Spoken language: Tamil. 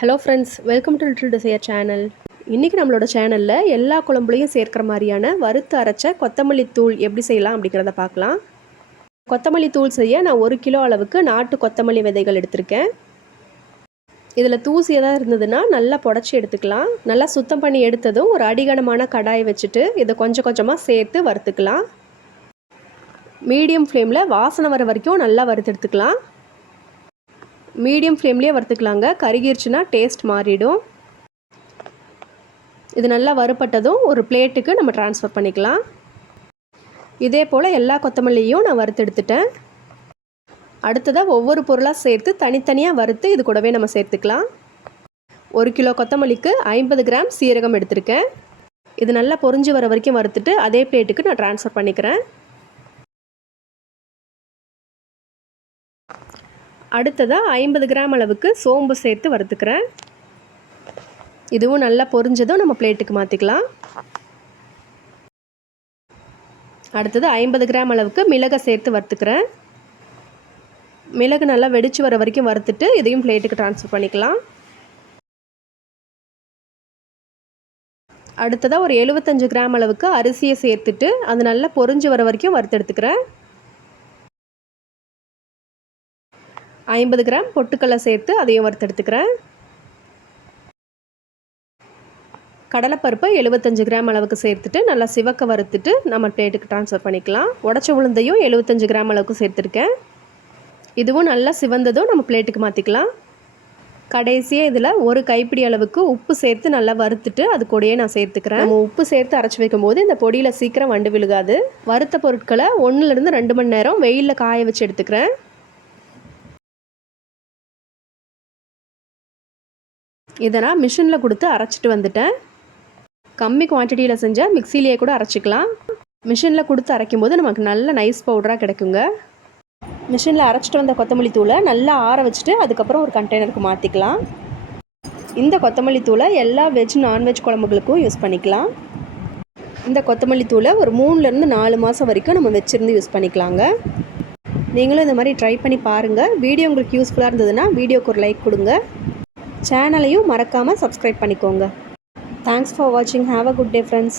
Hello friends, welcome to Little Desire channel. இன்றைக்கி நம்மளோட சேனலில் எல்லா குழம்புலையும் சேர்க்குற மாதிரியான வறுத்து அரைச்ச கொத்தமல்லி தூள் எப்படி செய்யலாம் அப்படிங்கிறத பார்க்கலாம். கொத்தமல்லி தூள் செய்ய நான் 1 கிலோ அளவுக்கு நாட்டு கொத்தமல்லி விதைகள் எடுத்திருக்கேன். இதில் தூசி எதாவது இருந்ததுன்னா நல்லா புடச்சி எடுத்துக்கலாம். நல்லா சுத்தம் பண்ணி எடுத்ததும் ஒரு அடிகனமான கடாயை வச்சுட்டு இதை கொஞ்சம் கொஞ்சமாக சேர்த்து வறுத்துக்கலாம். மீடியம் ஃப்ளேமில் வாசனை வர வரைக்கும் நல்லா வறுத்து எடுத்துக்கலாம். மீடியம் ஃப்ளேம்லேயே வறுத்துக்கலாங்க, கருகிருச்சுன்னா டேஸ்ட் மாறிடும். இது நல்லா வறுப்பட்டதும் ஒரு பிளேட்டுக்கு நம்ம ட்ரான்ஸ்ஃபர் பண்ணிக்கலாம். இதே போல் எல்லா கொத்தமல்லியும் நான் வறுத்து எடுத்துட்டேன். அடுத்ததாக ஒவ்வொரு பொருளாக சேர்த்து தனித்தனியாக வறுத்து இது கூடவே நம்ம சேர்த்துக்கலாம். 1 கிலோ கொத்தமல்லிக்கு 50 கிராம் சீரகம் எடுத்திருக்கேன். இது நல்லா பொரிஞ்சு வர வரைக்கும் வறுத்துட்டு அதே பிளேட்டுக்கு நான் ட்ரான்ஸ்ஃபர் பண்ணிக்கிறேன். அடுத்ததாக 50 கிராம் அளவுக்கு சோம்பு சேர்த்து வறுத்துக்கிறேன். இதுவும் நல்லா பொரிஞ்சதும் நம்ம பிளேட்டுக்கு மாற்றிக்கலாம். அடுத்தது 50 கிராம் அளவுக்கு மிளகை சேர்த்து வறுத்துக்கிறேன். மிளகு நல்லா வெடிச்சு வர வரைக்கும் வறுத்துட்டு இதையும் பிளேட்டுக்கு ட்ரான்ஸ்ஃபர் பண்ணிக்கலாம். அடுத்ததாக ஒரு 75 கிராம் அளவுக்கு அரிசியை சேர்த்துட்டு அது நல்லா பொரிஞ்சு வர வரைக்கும் வறுத்து எடுத்துக்கிறேன். 50 கிராம் பொட்டுக்கடலை சேர்த்து அதையும் வறுத்து எடுத்துக்கிறேன். கடலைப்பருப்பை 75 கிராம் அளவுக்கு சேர்த்துட்டு நல்லா சிவக்க வறுத்துட்டு நம்ம பிளேட்டுக்கு ட்ரான்ஸ்ஃபர் பண்ணிக்கலாம். உடச்ச உளுந்தையும் 75 கிராம் அளவுக்கு சேர்த்துருக்கேன். இதுவும் நல்லா சிவந்ததும் நம்ம பிளேட்டுக்கு மாற்றிக்கலாம். கடைசியாக இதில் ஒரு கைப்பிடி அளவுக்கு உப்பு சேர்த்து நல்லா வறுத்துட்டு அது கூடயே நான் சேர்த்துக்கிறேன். நம்ம உப்பு சேர்த்து அரைச்சி வைக்கும்போது இந்த பொடியில் சீக்கிரம் வண்டு விழுகாது. வறுத்த பொருட்களை 1லேருந்து 2 மணி நேரம் வெயிலில் காய வச்சு எடுத்துக்கிறேன். இதை நான் மிஷினில் கொடுத்து அரைச்சிட்டு வந்துட்டேன். கம்மி குவான்டிட்டியில் செஞ்சால் மிக்சிலேயே கூட அரைச்சிக்கலாம். மிஷினில் கொடுத்து அரைக்கும் போது நமக்கு நல்ல நைஸ் பவுடராக கிடைக்குங்க. மிஷினில் அரைச்சிட்டு வந்த கொத்தமல்லி தூளை நல்லா ஆற வச்சுட்டு அதுக்கப்புறம் ஒரு கண்டெய்னருக்கு மாற்றிக்கலாம். இந்த கொத்தமல்லி தூளை எல்லா வெஜ் நான்வெஜ் குழம்புகளுக்கும் யூஸ் பண்ணிக்கலாம். இந்த கொத்தமல்லி தூளை ஒரு 3லேருந்து 4 மாதம் வரைக்கும் நம்ம வச்சுருந்து யூஸ் பண்ணிக்கலாங்க. நீங்களும் இந்த மாதிரி ட்ரை பண்ணி பாருங்கள். வீடியோ உங்களுக்கு யூஸ்ஃபுல்லாக இருந்ததுன்னா வீடியோக்கு ஒரு லைக் கொடுங்க. சேனலையும் மறக்காமல் சப்ஸ்கிரைப் பண்ணிக்கோங்க. தேங்க்ஸ் ஃபார் வாட்சிங். Have a good day friends.